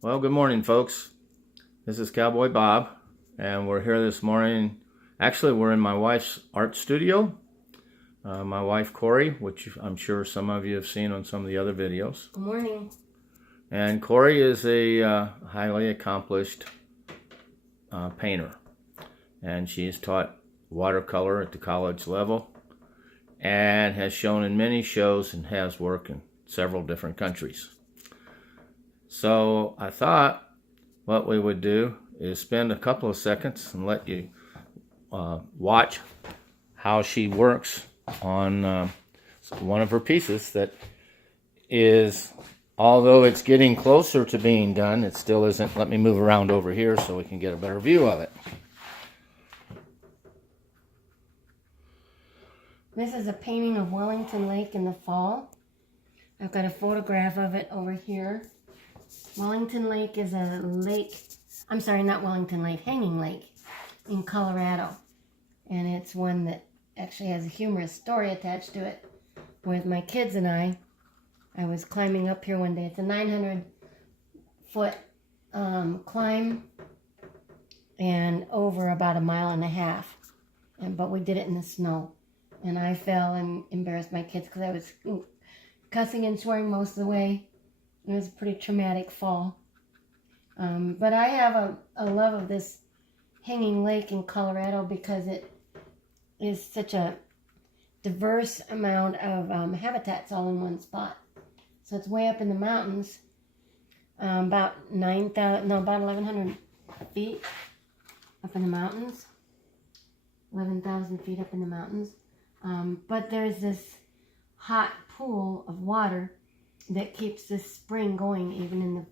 Well, good morning, folks. This is Cowboy Bob, and we're here this morning. Actually, we're in my wife's art studio. My wife, Kori, which I'm sure some of you have seen on some of the other videos. Good morning. And Kori is a highly accomplished painter, and she's taught watercolor at the college level and has shown in many shows and has worked in several different countries. So I thought what we would do is spend a couple of seconds and let you watch how she works on one of her pieces that is, although it's getting closer to being done, it still isn't. Let me move around over here so we can get a better view of it. This is a painting of Wellington Lake in the fall. I've got a photograph of it over here. Wellington Lake is a lake, I'm sorry, not Wellington Lake, Hanging Lake in Colorado. And it's one that actually has a humorous story attached to it. With my kids and I was climbing up here one day. It's a 900-foot climb and over about 1.5 miles. But we did it in the snow. And I fell and embarrassed my kids because I was cussing and swearing most of the way. It was a pretty traumatic fall. But I have a love of this hanging lake in Colorado because it is such a diverse amount of habitats all in one spot. So it's way up in the mountains, about 1,100 feet up in the mountains, 11,000 feet up in the mountains. But there's this hot pool of water that keeps this spring going even in the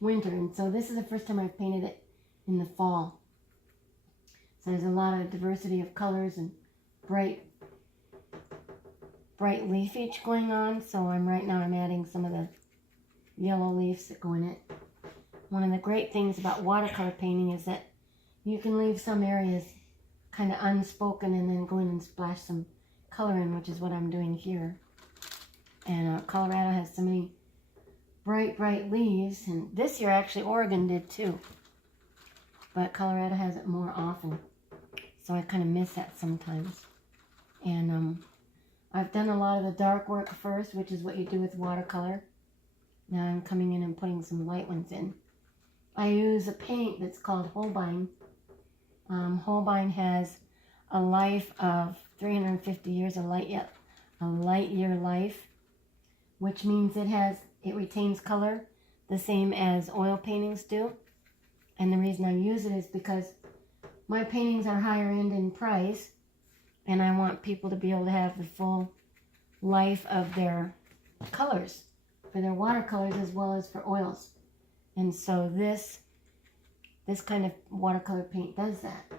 winter. And so this is the first time I've painted it in the fall. So there's a lot of diversity of colors and bright leafage going on. So right now I'm adding some of the yellow leaves that go in it. One of the great things about watercolor painting is that you can leave some areas kind of unspoken and then go in and splash some color in, which is what I'm doing here. And Colorado has so many bright leaves, and this year actually Oregon did too, but Colorado has it more often, so I kind of miss that sometimes. And I've done a lot of the dark work first, which is what you do with watercolor. Now I'm coming in and putting some light ones in. I use a paint that's called Holbein. Holbein has a life of 350 years, a light year life, which means it retains color the same as oil paintings do. And the reason I use it is because my paintings are higher end in price, and I want people to be able to have the full life of their colors, for their watercolors as well as for oils. And so this kind of watercolor paint does that.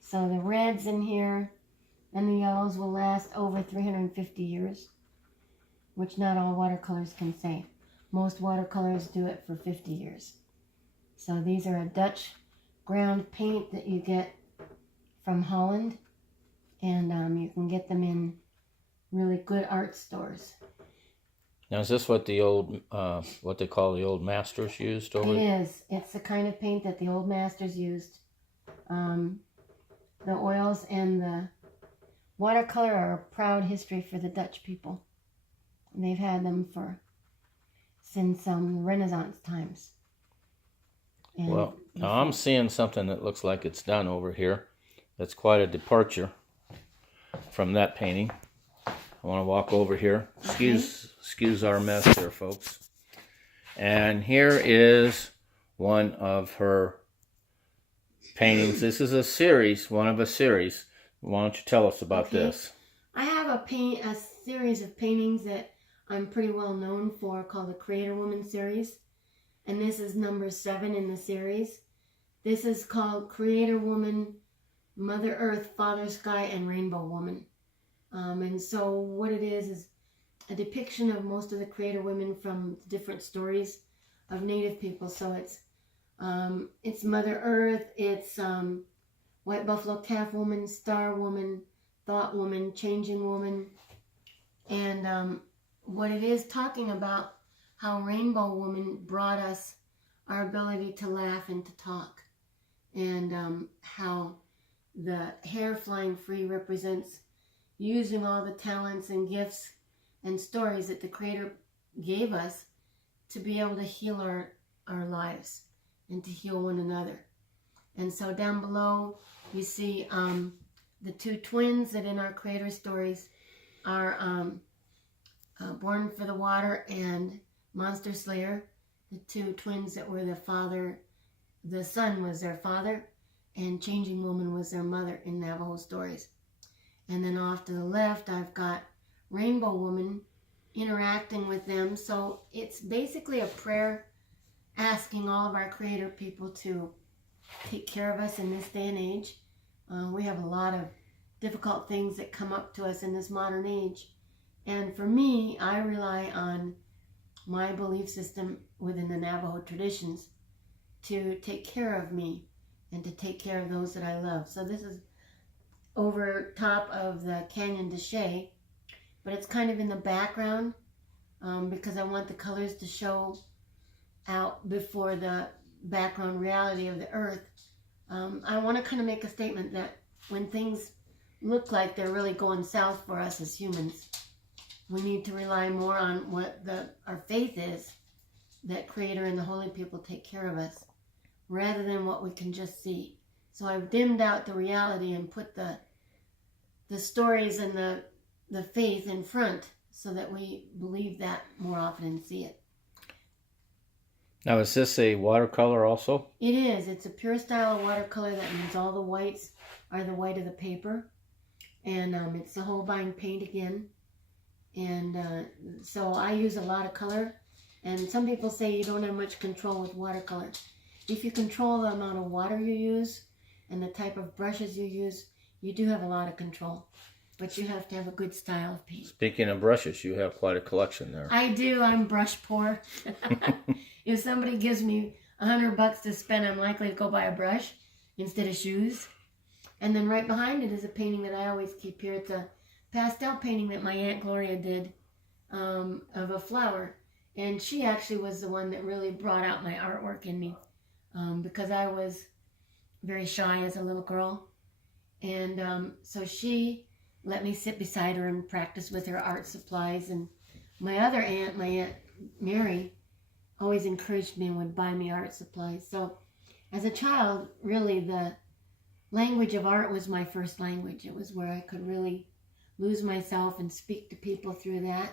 So the reds in here and the yellows will last over 350 years, which not all watercolors can say. Most watercolors do it for 50 years. So these are a Dutch ground paint that you get from Holland, and you can get them in really good art stores. Now, is this what the old, what they call the old masters used over? It is. It's the kind of paint that the old masters used. The oils and the watercolor are a proud history for the Dutch people. They've had them since Renaissance times. And well, now I'm seeing something that looks like it's done over here. That's quite a departure from that painting. I want to walk over here. Excuse our mess here, folks. And here is one of her paintings. This is a series, one of a series. Why don't you tell us about this? I have a series of paintings that I'm pretty well known for called the Creator Woman series. And this is number 7 in the series. This is called Creator Woman, Mother Earth, Father Sky, and Rainbow Woman. And so what it is a depiction of most of the Creator women from different stories of Native people. So it's Mother Earth, it's White Buffalo Calf Woman, Star Woman, Thought Woman, Changing Woman. And what it is talking about how Rainbow Woman brought us our ability to laugh and to talk, and how the hair flying free represents using all the talents and gifts and stories that the Creator gave us to be able to heal our lives and to heal one another. And so down below you see the two twins that in our Creator stories are Born for the Water and Monster Slayer, the two twins that were the son was their father, and Changing Woman was their mother in Navajo stories. And then off to the left, I've got Rainbow Woman interacting with them. So it's basically a prayer asking all of our Creator people to take care of us in this day and age. We have a lot of difficult things that come up to us in this modern age. And for me, I rely on my belief system within the Navajo traditions to take care of me and to take care of those that I love. So this is over top of the Canyon de Chelly, but it's kind of in the background because I want the colors to show out before the background reality of the earth. I want to kind of make a statement that when things look like they're really going south for us as humans, we need to rely more on what our faith is, that Creator and the holy people take care of us, rather than what we can just see. So I've dimmed out the reality and put the stories and the faith in front so that we believe that more often and see it. Now, is this a watercolor also? It is. It's a pure style of watercolor. That means all the whites are the white of the paper. And it's the Holbein paint again. And so I use a lot of color. And some people say you don't have much control with watercolor. If you control the amount of water you use and the type of brushes you use, you do have a lot of control. But you have to have a good style of paint. Speaking of brushes, you have quite a collection there. I do. I'm brush poor. If somebody gives me $100 to spend, I'm likely to go buy a brush instead of shoes. And then right behind it is a painting that I always keep here. It's a pastel painting that my Aunt Gloria did of a flower. And she actually was the one that really brought out my artwork in me because I was very shy as a little girl. And so she let me sit beside her and practice with her art supplies. And my other aunt, my Aunt Mary, always encouraged me and would buy me art supplies. So as a child, really the language of art was my first language. It was where I could really lose myself and speak to people through that.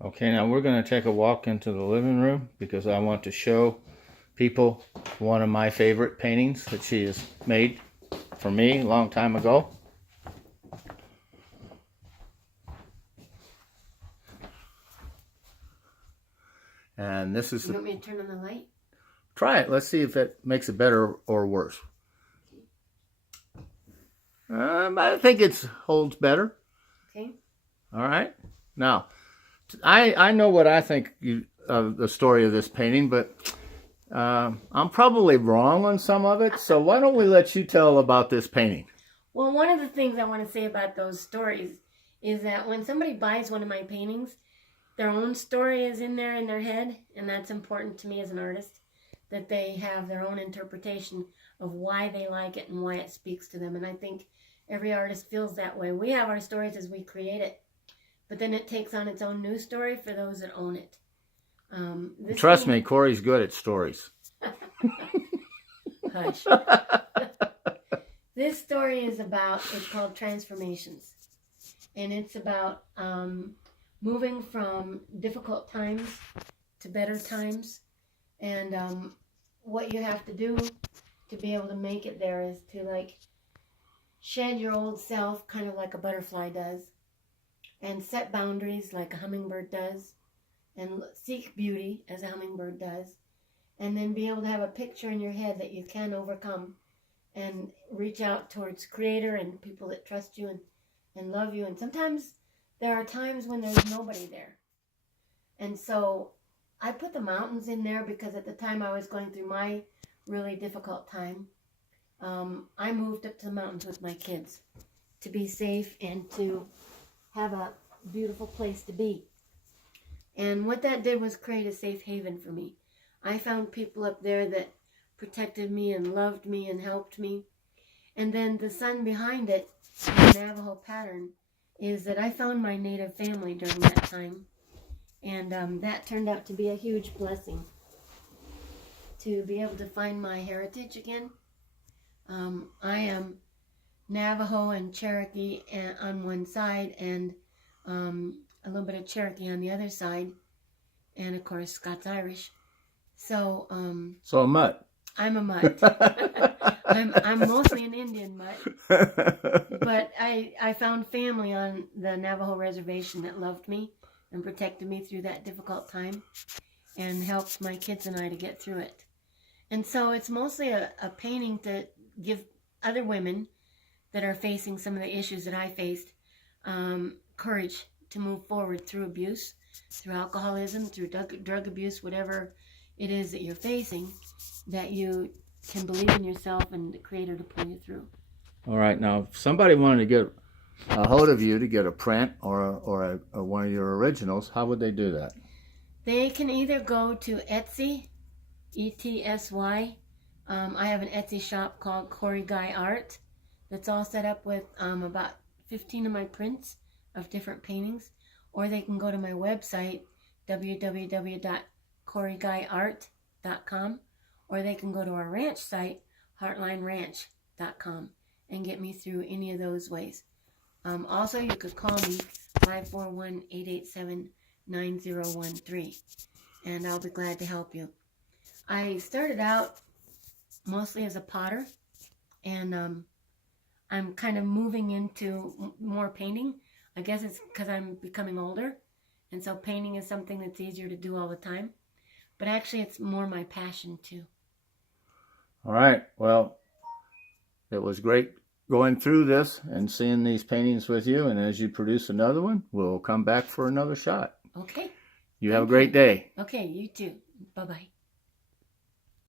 Okay, now we're going to take a walk into the living room because I want to show people one of my favorite paintings that she has made for me a long time ago. And this is... You want me to turn on the light? Try it. Let's see if it makes it better or worse. I think it holds better. Okay. All right. Now, I know what I think of the story of this painting, but I'm probably wrong on some of it. So why don't we let you tell about this painting? Well, one of the things I want to say about those stories is that when somebody buys one of my paintings, their own story is in there in their head, and that's important to me as an artist, that they have their own interpretation of why they like it and why it speaks to them. And I think every artist feels that way. We have our stories as we create it, but then it takes on its own new story for those that own it. Trust me, Kori's good at stories. Hush. This story is it's called Transformations. And it's about moving from difficult times to better times. And what you have to do to be able to make it there is to shed your old self, kind of like a butterfly does, and set boundaries like a hummingbird does, and seek beauty as a hummingbird does, and then be able to have a picture in your head that you can overcome and reach out towards Creator and people that trust you and love you. And sometimes there are times when there's nobody there. And so I put the mountains in there because at the time I was going through my really difficult time, I moved up to the mountains with my kids to be safe and to have a beautiful place to be. And what that did was create a safe haven for me. I found people up there that protected me and loved me and helped me. And then the sun behind it, the Navajo pattern, is that I found my native family during that time. And that turned out to be a huge blessing. To be able to find my heritage again. I am Navajo and Cherokee on one side, and a little bit of Cherokee on the other side, and of course Scots-Irish. So So a mutt. I'm a mutt. I'm mostly an Indian mutt, but I found family on the Navajo reservation that loved me and protected me through that difficult time, and helped my kids and I to get through it. And so it's mostly a painting to give other women that are facing some of the issues that I faced courage to move forward through abuse, through alcoholism, through drug abuse, whatever it is that you're facing, that you can believe in yourself and the Creator to pull you through. All right. Now, if somebody wanted to get a hold of you to get a print or one of your originals, how would they do that? They can either go to Etsy, ETSY. I have an Etsy shop called Kori Art that's all set up with about 15 of my prints of different paintings. Or they can go to my website, www.koriguyart.com. Or they can go to our ranch site, heartlineranch.com, and get me through any of those ways. Also, you could call me, 541-887-9013, and I'll be glad to help you. I started out mostly as a potter, and I'm kind of moving into more painting. I guess it's because I'm becoming older, and so painting is something that's easier to do all the time. But actually, it's more my passion, too. All right. Well, it was great going through this and seeing these paintings with you. And as you produce another one, we'll come back for another shot. Okay. You have a great day. Okay, you too. Bye-bye.